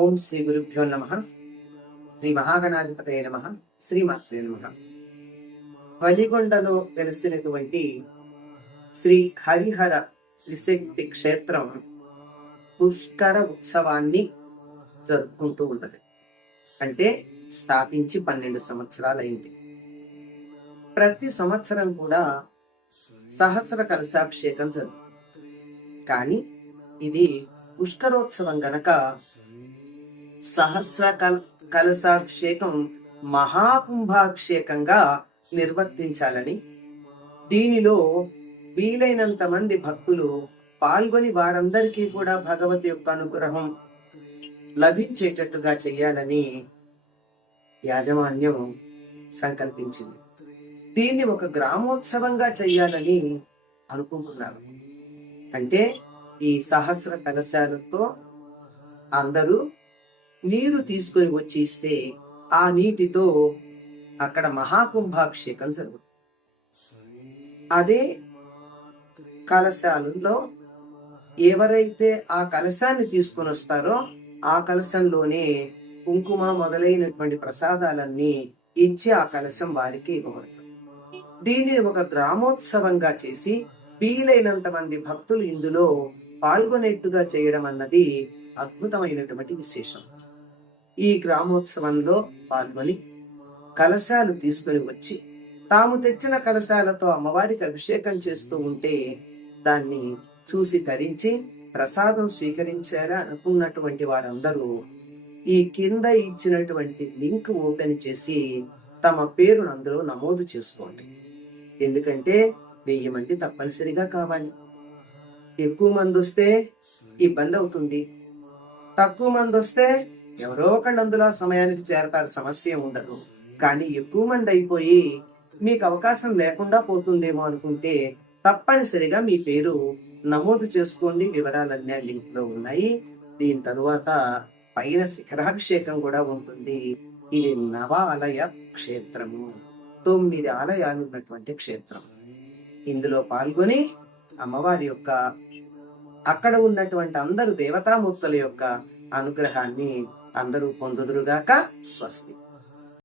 ఓం శ్రీ గురుభ్యో నమ. శ్రీ మహాగణాధిపతయ నమ. శ్రీమాత్రే నమ. వలిగొండలో వెలిసినటువంటి శ్రీ హరిహర త్రిశక్తి క్షేత్రం పుష్కర ఉత్సవాన్ని జరుపుకుంటూ ఉన్నది. అంటే స్థాపించి 12 సంవత్సరాలైంది. ప్రతి సంవత్సరం కూడా సహస్ర కలశాభిషేకం జరుగుతుంది. కానీ ఇది పుష్కరోత్సవం గనక సహస్ర కలశాభిషేకం మహాకుంభాభిషేకంగా నిర్వర్తించాలని, దీనిలో వీలైనంత మంది భక్తులు పాల్గొని వారందరికీ కూడా భగవతి యొక్క అనుగ్రహం లభించేటట్టుగా చేయాలని యాజమాన్యం సంకల్పించింది. దీన్ని ఒక గ్రామోత్సవంగా చేయాలని అనుకుంటున్నారు. అంటే ఈ సహస్ర కలశాలతో అందరూ నీరు తీసుకొని వచ్చి ఇస్తే ఆ నీటితో అక్కడ మహాకుంభాభిషేకం జరుగుతుంది. అదే కలశాలలో ఎవరైతే ఆ కలశాన్ని తీసుకొని వస్తారో ఆ కలశంలోనే కుంకుమ మొదలైనటువంటి ప్రసాదాలన్నీ ఇచ్చి ఆ కలశం వారికి ఇవ్వబడుతుంది. దీనిని ఒక గ్రామోత్సవంగా చేసి వీలైనంత మంది భక్తులు ఇందులో పాల్గొనేట్టుగా చేయడం అన్నది అద్భుతమైనటువంటి విశేషం. ఈ గ్రామోత్సవంలో పాల్గొని కలశాలు తీసుకుని వచ్చి తాము తెచ్చిన కలశాలతో అమ్మవారికి అభిషేకం చేస్తూ ఉంటే దాన్ని చూసి ధరించి ప్రసాదం స్వీకరించారా అనుకున్నటువంటి వారందరూ ఈ కింద ఇచ్చినటువంటి లింక్ ఓపెన్ చేసి తమ పేరును అందులో నమోదు చేసుకోండి. ఎందుకంటే 1000 మంది తప్పనిసరిగా కావాలి. ఎక్కువ మంది వస్తే ఇబ్బంది అవుతుంది, తక్కువ మంది వస్తే ఎవరో ఒకళ్ళు అందులో సమయానికి చేరతారు, సమస్య ఉండదు. కానీ ఎక్కువ మంది అయిపోయి మీకు అవకాశం లేకుండా పోతుందేమో అనుకుంటే తప్పనిసరిగా మీ పేరు నమోదు చేసుకోండి. వివరాలన్నీ లింక్ లో ఉన్నాయి. దీని తరువాత పైన శిఖరాభిషేకం కూడా ఉంటుంది. ఇది నవ ఆలయ క్షేత్రము, 9 ఆలయాలు ఉన్నటువంటి క్షేత్రం. ఇందులో పాల్గొని అమ్మవారి యొక్క అక్కడ ఉన్నటువంటి అందరు దేవతామూర్తుల యొక్క అనుగ్రహాన్ని అందరూ పొందుదురుగాక. స్వస్తి.